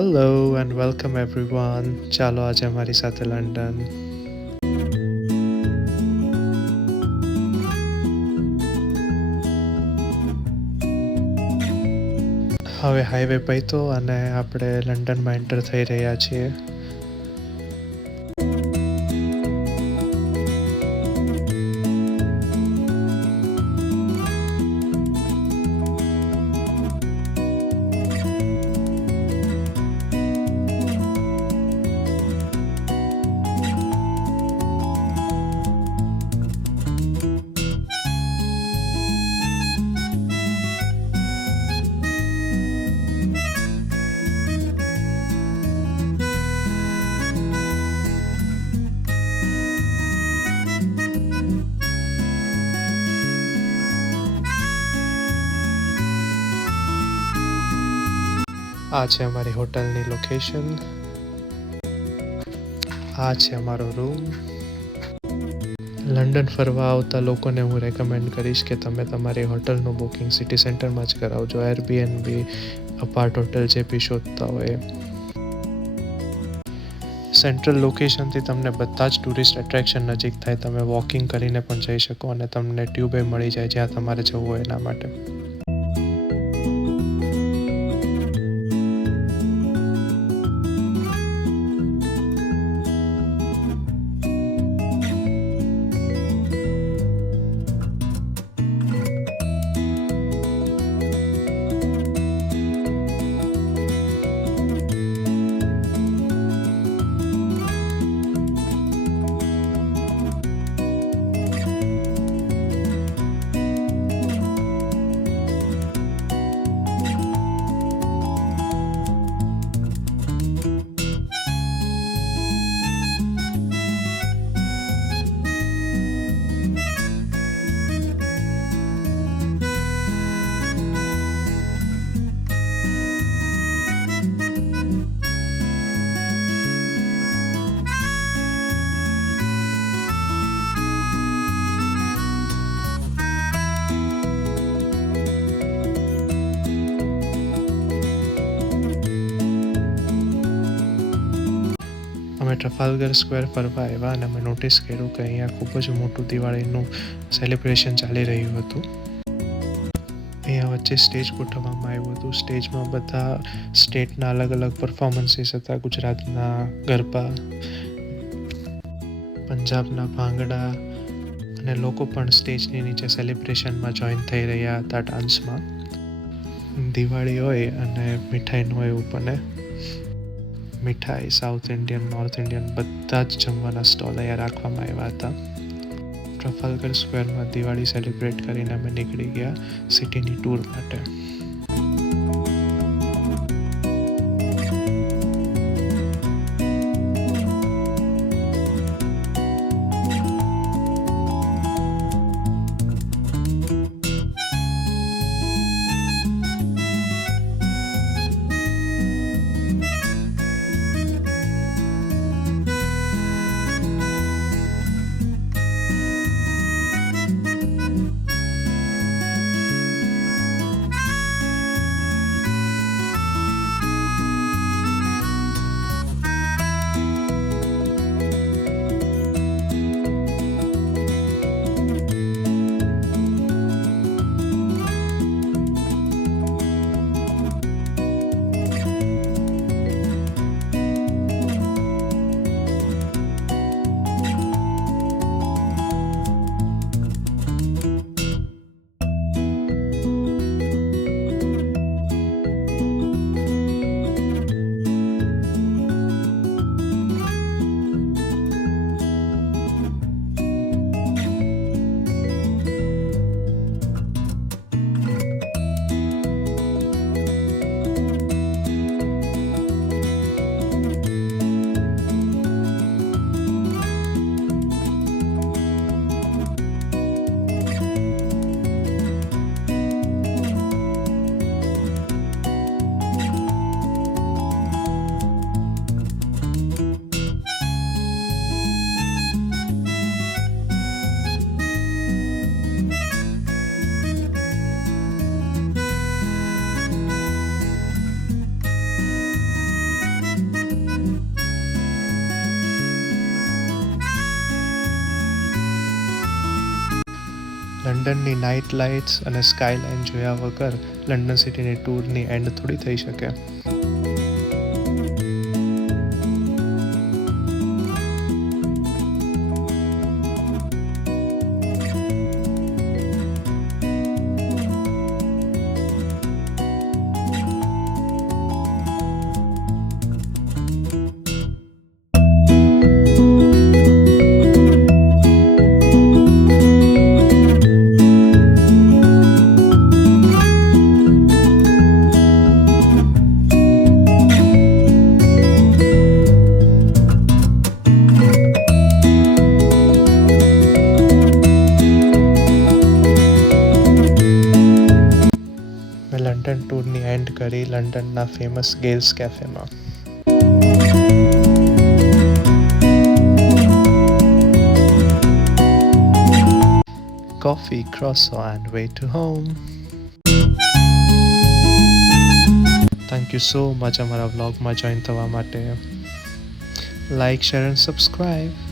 Hello and welcome everyone. ચાલો આજે અમારી સાથે લંડન. હવે હાઈવે પૈતો અને આપણે લંડનમાં એન્ટર થઈ રહ્યા છીએ. આ છે અમારી હોટલની લોકેશન. આ છે અમારો રૂમ. લંડન ફરવા આવતા લોકોને હું રેકમેન્ડ કરીશ કે તમે તમારી હોટલનું બુકિંગ સિટી સેન્ટરમાં જ કરાવજો. એરબીએનબી, અપાર્ટ હોટલ જે બી શોધતા હોય. સેન્ટ્રલ લોકેશનથી તમને બધા જ ટુરિસ્ટ એટ્રેક્શન નજીક થાય. તમે વોકિંગ કરીને પણ જઈ શકો અને તમને ટ્યુબે મળી જાય જ્યાં તમારે જવું હોય એના માટે. અમે ટ્રફાલ્ગર સ્ક્વેર ફરવા આવ્યા અને અમે નોટિસ કર્યું કે અહીંયા ખૂબ જ મોટું દિવાળીનું સેલિબ્રેશન ચાલી રહ્યું હતું. અહીંયા વચ્ચે સ્ટેજ ગોઠવવામાં આવ્યું હતું. સ્ટેજમાં બધા સ્ટેટના અલગ અલગ પરફોર્મન્સીસ હતા. ગુજરાતના ગરબા, પંજાબના ભાંગડા અને લોકો પણ સ્ટેજની નીચે સેલિબ્રેશનમાં જોઈન થઈ રહ્યા હતા ડાન્સમાં. દિવાળી હોય અને મીઠાઈનું હોય એવું બને. મીઠાઈ સાઉથ ઇન્ડિયન, નોર્થ ઇન્ડિયન બધા જ જમવાના સ્ટોલ અહીંયા રાખવામાં આવ્યા હતા. ટ્રફાલ્ગર સ્ક્વેરમાં દિવાળી સેલિબ્રેટ કરીને અમે નીકળી ગયા સિટીની ટૂર માટે. લંડનની નાઇટ લાઇટ્સ અને સ્કાયલાઇન જોયા વગર લંડન સિટીની ટૂરની એન્ડ થોડી થઈ શકે. મેં લંડન ટૂરની એન્ડ કરી લંડનના ફેમસ ગેલ્સ કેફેમાં. Coffee, croissant and way to home. Thank you so much અમારા વ્લોગમાં જોઈન થવા માટે. Like, share and subscribe.